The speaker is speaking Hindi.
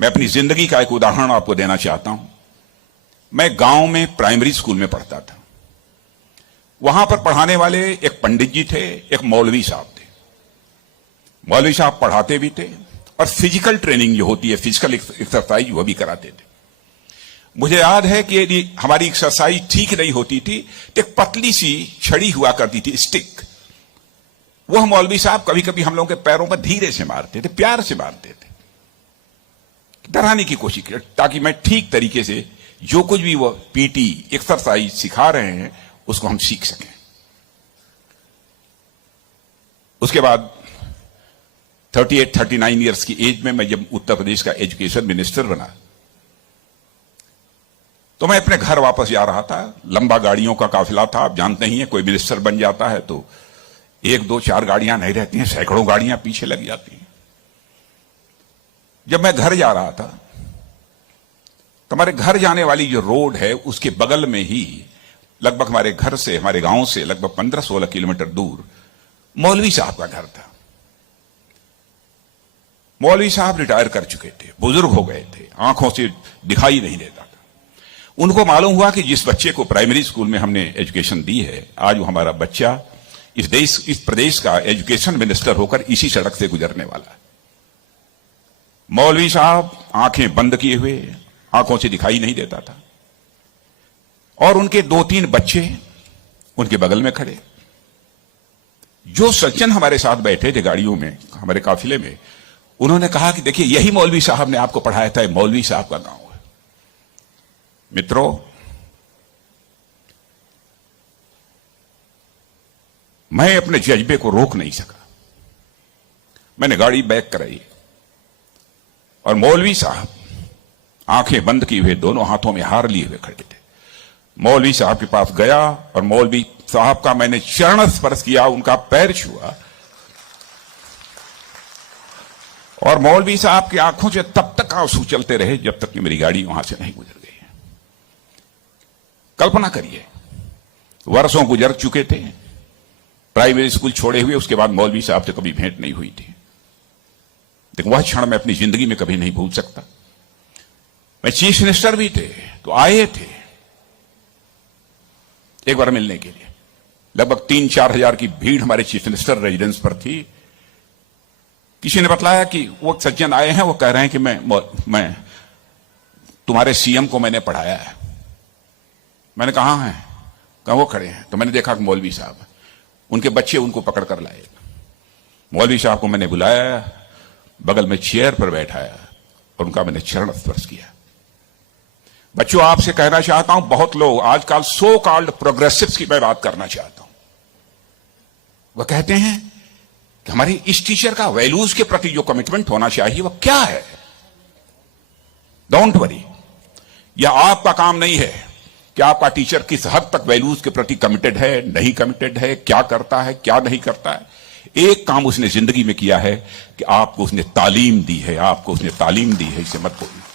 मैं अपनी जिंदगी का एक उदाहरण आपको देना चाहता हूं। मैं गांव में प्राइमरी स्कूल में पढ़ता था। वहां पर पढ़ाने वाले एक पंडित जी थे, एक मौलवी साहब थे। मौलवी साहब पढ़ाते भी थे और फिजिकल ट्रेनिंग जो होती है, फिजिकल एक्सरसाइज, वो भी कराते थे। मुझे याद है कि यदि हमारी एक्सरसाइज ठीक नहीं होती थी तो एक पतली सी छड़ी हुआ करती थी, स्टिक। वह मौलवी साहब कभी कभी हम लोगों के पैरों पर धीरे से मारते थे, प्यार से मारते थे, डराने की कोशिश की, ताकि मैं ठीक तरीके से जो कुछ भी वो पीटी एक्सरसाइज सिखा रहे हैं उसको हम सीख सकें। उसके बाद 38-39 ईयर्स की एज में मैं जब उत्तर प्रदेश का एजुकेशन मिनिस्टर बना तो मैं अपने घर वापस जा रहा था। लंबा गाड़ियों का काफिला था, आप जानते ही हैं, कोई मिनिस्टर बन जाता है तो 1, 2, 4 गाड़ियां नहीं रहती हैं, सैकड़ों गाड़ियां पीछे लग जाती हैं। जब मैं घर जा रहा था तो हमारे घर जाने वाली जो रोड है उसके बगल में ही, लगभग हमारे घर से, हमारे गांव से लगभग 15-16 किलोमीटर दूर मौलवी साहब का घर था। मौलवी साहब रिटायर कर चुके थे, बुजुर्ग हो गए थे, आंखों से दिखाई नहीं देता था। उनको मालूम हुआ कि जिस बच्चे को प्राइमरी स्कूल में हमने एजुकेशन दी है, आज वो हमारा बच्चा इस प्रदेश का एजुकेशन मिनिस्टर होकर इसी सड़क से गुजरने वाला है। मौलवी साहब आंखें बंद किए हुए, आंखों से दिखाई नहीं देता था, और उनके 2-3 बच्चे उनके बगल में खड़े। जो सज्जन हमारे साथ बैठे थे गाड़ियों में, हमारे काफिले में, उन्होंने कहा कि देखिए, यही मौलवी साहब ने आपको पढ़ाया था, मौलवी साहब का गांव है। मित्रों, मैं अपने जज्बे को रोक नहीं सका। मैंने गाड़ी बैक कराई और मौलवी साहब आंखें बंद किए हुए, दोनों हाथों में हार लिए हुए खड़े थे। मौलवी साहब के पास गया और मौलवी साहब का मैंने चरण स्पर्श किया, उनका पैर छुआ, और मौलवी साहब की आंखों से तब तक आंसू चलते रहे जब तक कि मेरी गाड़ी वहां से नहीं गुजर गई। कल्पना करिए, वर्षों गुजर चुके थे, प्राइमरी स्कूल छोड़े हुए, उसके बाद मौलवी साहब से कभी भेंट नहीं हुई थी। लेकिन वह क्षण मैं अपनी जिंदगी में कभी नहीं भूल सकता। मैं चीफ मिनिस्टर भी थे तो आए थे एक बार मिलने के लिए। लगभग 3-4 हजार की भीड़ हमारे चीफ मिनिस्टर रेजिडेंस पर थी। किसी ने बतलाया कि वो सज्जन आए हैं, वो कह रहे हैं कि मैं तुम्हारे सीएम को मैंने पढ़ाया है। मैंने कहा है, कहा वो खड़े हैं। तो मैंने देखा कि मौलवी साहब, उनके बच्चे उनको पकड़ कर लाए। मौलवी साहब को मैंने बुलाया, बगल में चेयर पर बैठाया और उनका मैंने चरण स्पर्श किया। बच्चों, आपसे कहना चाहता हूं, बहुत लोग आजकल सो कॉल्ड प्रोग्रेसिव्स की मैं बात करना चाहता हूं। वह कहते हैं कि हमारी इस टीचर का वैल्यूज के प्रति जो कमिटमेंट होना चाहिए वह क्या है। डोंट वरी, यह आपका काम नहीं है कि आपका टीचर किस हद तक वैल्यूज के प्रति कमिटेड है, नहीं कमिटेड है, क्या करता है, क्या नहीं करता है। एक काम उसने जिंदगी में किया है कि आपको उसने तालीम दी है, आपको उसने तालीम दी है, इसे मत भूलिए।